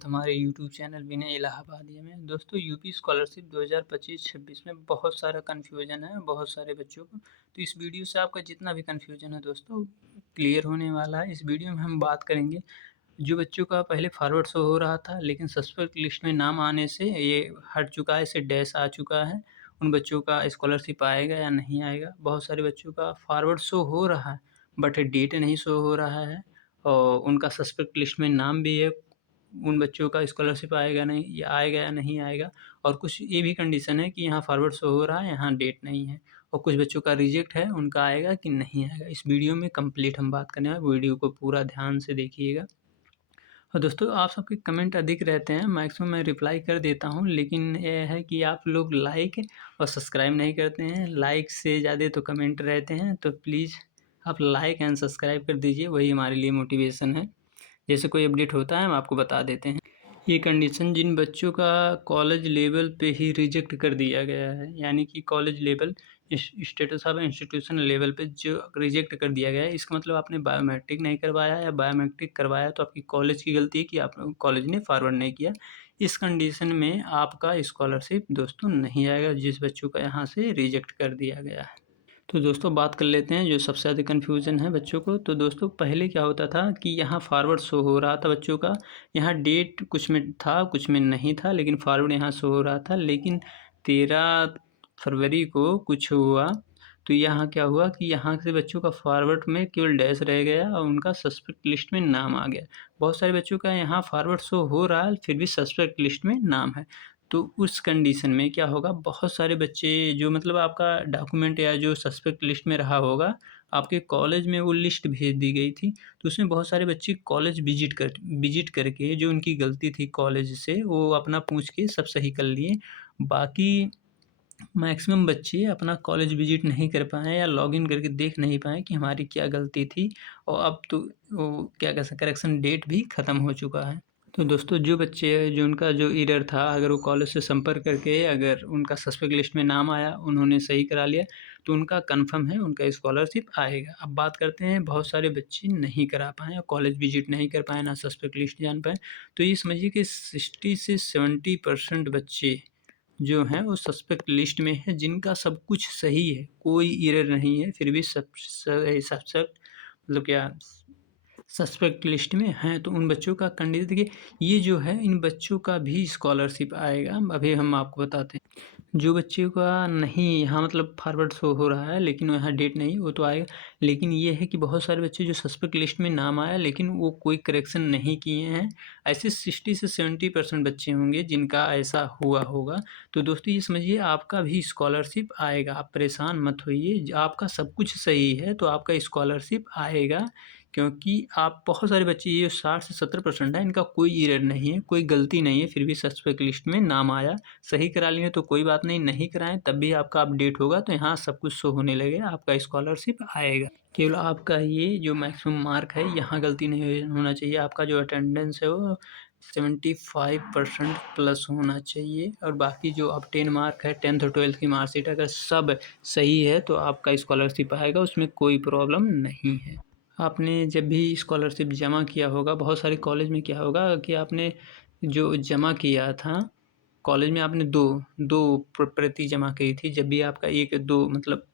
हमारे YouTube channel विनय इलाहाबादिया में दोस्तों यूपी स्कॉलरशिप 2025-26 में बहुत सारा कन्फ्यूजन है बहुत सारे बच्चों को। तो इस वीडियो से आपका जितना भी कन्फ्यूजन है दोस्तों क्लियर होने वाला है। इस वीडियो में हम बात करेंगे जो बच्चों का पहले फॉरवर्ड शो हो रहा था लेकिन सस्पेक्ट लिस्ट में नाम आने से ये हट चुका है, इसे डैश आ चुका है। उन बच्चों का स्कॉलरशिप आएगा या नहीं आएगा। बहुत सारे बच्चों का फॉरवर्ड शो हो रहा है बट डेट नहीं शो हो रहा है और उनका सस्पेक्ट लिस्ट में नाम भी है। उन बच्चों का स्कॉलरशिप आएगा नहीं या आएगा या नहीं आएगा। और कुछ ये भी कंडीशन है कि यहाँ फॉरवर्ड शो हो रहा है, यहाँ डेट नहीं है। और कुछ बच्चों का रिजेक्ट है, उनका आएगा कि नहीं आएगा। इस वीडियो में कंप्लीट हम बात करने वाले, वीडियो को पूरा ध्यान से देखिएगा। और दोस्तों आप सबके कमेंट अधिक रहते हैं, मैक्सिमम मैं रिप्लाई कर देता हूँ, लेकिन ये है कि आप लोग लाइक और सब्सक्राइब नहीं करते हैं। लाइक से ज़्यादा तो कमेंट रहते हैं, तो प्लीज़ आप लाइक एंड सब्सक्राइब कर दीजिए, वही हमारे लिए मोटिवेशन है। जैसे कोई अपडेट होता है हम आपको बता देते हैं। ये कंडीशन जिन बच्चों का कॉलेज लेवल पे ही रिजेक्ट कर दिया गया है, यानी कि college level status of institution level पे जो रिजेक्ट कर दिया गया है, इसका मतलब आपने बायोमेट्रिक नहीं करवाया या बायोमेट्रिक करवाया तो आपकी कॉलेज की गलती है कि आप कॉलेज ने फॉरवर्ड नहीं किया। इस कंडीशन में आपका स्कॉलरशिप दोस्तों नहीं आएगा, जिस बच्चों का यहाँ से रिजेक्ट कर दिया गया है। तो दोस्तों बात कर लेते हैं जो सबसे ज़्यादा कन्फ्यूज़न है बच्चों को। तो दोस्तों पहले क्या होता था कि यहाँ फॉरवर्ड शो हो रहा था बच्चों का, यहाँ डेट कुछ में था कुछ में नहीं था, लेकिन फॉरवर्ड यहाँ शो हो रहा था। लेकिन 13 फरवरी को कुछ हुआ तो यहाँ क्या हुआ कि यहाँ से बच्चों का फॉरवर्ड में केवल डैश रह गया और उनका सस्पेक्ट लिस्ट में नाम आ गया। बहुत सारे बच्चों का यहाँ फॉरवर्ड शो हो रहा है फिर भी सस्पेक्ट लिस्ट में नाम है। तो उस कंडीशन में क्या होगा, बहुत सारे बच्चे जो मतलब आपका डॉक्यूमेंट या जो सस्पेक्ट लिस्ट में रहा होगा, आपके कॉलेज में वो लिस्ट भेज दी गई थी। तो उसमें बहुत सारे बच्चे कॉलेज विजिट करके जो उनकी गलती थी कॉलेज से वो अपना पूछ के सब सही कर लिए। बाकी मैक्सिमम बच्चे अपना कॉलेज विजिट नहीं कर पाए या लॉगिन करके देख नहीं पाए कि हमारी क्या गलती थी। और अब तो वो क्या कह सकते, करेक्शन डेट भी ख़त्म हो चुका है। तो दोस्तों जो बच्चे जो उनका जो एरर था, अगर वो कॉलेज से संपर्क करके अगर उनका सस्पेक्ट लिस्ट में नाम आया, उन्होंने सही करा लिया, तो उनका कन्फर्म है उनका स्कॉलरशिप आएगा। अब बात करते हैं बहुत सारे बच्चे नहीं करा पाए और कॉलेज विजिट नहीं कर पाए, ना सस्पेक्ट लिस्ट जान पाए। तो ये समझिए कि 60 से 70% बच्चे जो हैं वो सस्पेक्ट लिस्ट में है, जिनका सब कुछ सही है, कोई एरर नहीं है, फिर भी सस्पेक्ट मतलब क्या सस्पेक्ट लिस्ट में हैं। तो उन बच्चों का कंडीशन देखिए, ये जो है इन बच्चों का भी स्कॉलरशिप आएगा। अभी हम आपको बताते हैं जो बच्चे का नहीं यहाँ मतलब फॉरवर्ड शो हो रहा है लेकिन वहाँ डेट नहीं, वो तो आएगा। लेकिन ये है कि बहुत सारे बच्चे जो सस्पेक्ट लिस्ट में नाम आया लेकिन वो कोई करेक्शन नहीं किए हैं, ऐसे 60 से 70% बच्चे होंगे जिनका ऐसा हुआ होगा। तो दोस्तों ये समझिए आपका भी स्कॉलरशिप आएगा, आप परेशान मत होइए। आपका सब कुछ सही है तो आपका स्कॉलरशिप आएगा, क्योंकि आप बहुत सारे बच्चे ये 60 से 70% है, इनका कोई एरर नहीं है, कोई गलती नहीं है, फिर भी सस्पेक्ट लिस्ट में नाम आया। सही करा लिए तो कोई बात नहीं, नहीं कराएँ तब भी आपका अपडेट होगा तो यहाँ सब कुछ शो होने लगेगा, आपका स्कॉलरशिप आएगा। केवल आपका ये जो मैक्सिमम मार्क है यहाँ गलती नहीं होना चाहिए। आपका जो अटेंडेंस है वो 75% प्लस होना चाहिए और बाकी जो अब 10 मार्क है 10th और 12th की मार्कशीट अगर सब सही है तो आपका स्कॉलरशिप आएगा, उसमें कोई प्रॉब्लम नहीं है। आपने जब भी स्कॉलरशिप जमा किया होगा, बहुत सारे कॉलेज में क्या होगा कि आपने जो जमा किया था, कॉलेज में आपने 2 प्रति जमा की थी। जब भी आपका 1-2 मतलब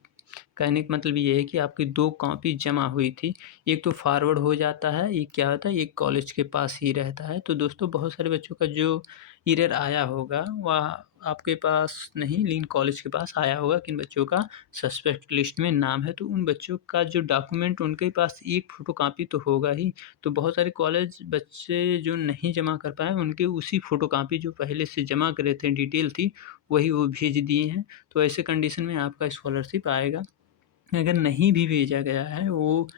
कहने का मतलब ये है कि आपकी 2 कॉपी जमा हुई थी। एक तो फॉरवर्ड हो जाता है, एक क्या होता है, एक कॉलेज के पास ही रहता है। तो दोस्तों बहुत सारे बच्चों का जो एरर आया होगा वह आपके पास नहीं लेकिन कॉलेज के पास आया होगा, किन बच्चों का सस्पेक्ट लिस्ट में नाम है। तो उन बच्चों का जो डॉक्यूमेंट उनके पास एक फ़ोटोकॉपी तो होगा ही। तो बहुत सारे कॉलेज बच्चे जो नहीं जमा कर पाए उनके उसी फ़ोटोकॉपी जो पहले से जमा करे थे, डिटेल थी, वही वो भेज दिए हैं। तो ऐसे कंडीशन में आपका स्कॉलरशिप आएगा। अगर नहीं भी भेजा गया है वो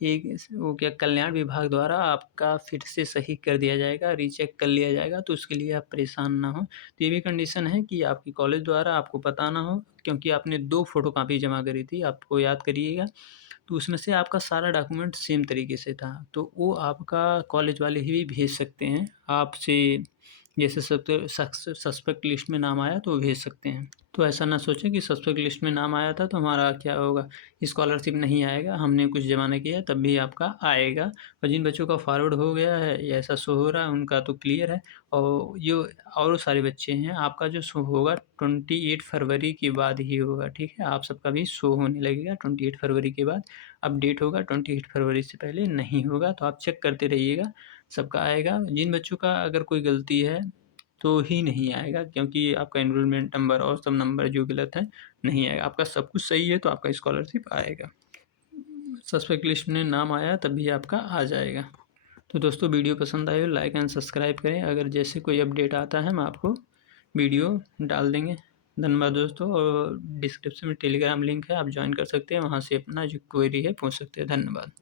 क्या कल्याण विभाग द्वारा आपका फिर से सही कर दिया जाएगा, रीचेक कर लिया जाएगा, तो उसके लिए आप परेशान ना हों। तो ये भी कंडीशन है कि आपकी कॉलेज द्वारा आपको पता ना हो, क्योंकि आपने 2 फ़ोटोकॉपी जमा करी थी, आपको याद करिएगा। तो उसमें से आपका सारा डॉक्यूमेंट सेम तरीके से था, तो वो आपका कॉलेज वाले ही भेज सकते हैं आपसे जैसे सस्पेक्ट लिस्ट में नाम आया तो भेज सकते हैं। तो ऐसा ना सोचें कि सस्पेक्ट लिस्ट में नाम आया था तो हमारा क्या होगा, स्कॉलरशिप नहीं आएगा, हमने कुछ जमा किया तब भी आपका आएगा। और जिन बच्चों का फॉरवर्ड हो गया है या ऐसा शो हो रहा है उनका तो क्लियर है। और जो और सारे बच्चे हैं आपका जो शो होगा 28 फरवरी के बाद ही होगा, ठीक है? आप सबका भी शो होने लगेगा 28 फरवरी के बाद, अपडेट होगा 28 फरवरी से पहले नहीं होगा। तो आप चेक करते रहिएगा, सबका आएगा। जिन बच्चों का अगर कोई गलती है तो ही नहीं आएगा, क्योंकि आपका एनरोलमेंट नंबर और सब नंबर जो गलत है नहीं आएगा। आपका सब कुछ सही है तो आपका स्कॉलरशिप आएगा। सस्पेक्ट लिस्ट में नाम आया तभी आपका आ जाएगा। तो दोस्तों वीडियो पसंद आए हो लाइक एंड सब्सक्राइब करें। अगर जैसे कोई अपडेट आता है हम आपको वीडियो डाल देंगे। धन्यवाद दोस्तों। और डिस्क्रिप्शन में टेलीग्राम लिंक है, आप ज्वाइन कर सकते हैं, वहाँ से अपना जो क्वेरी है पूछ सकते हैं। धन्यवाद।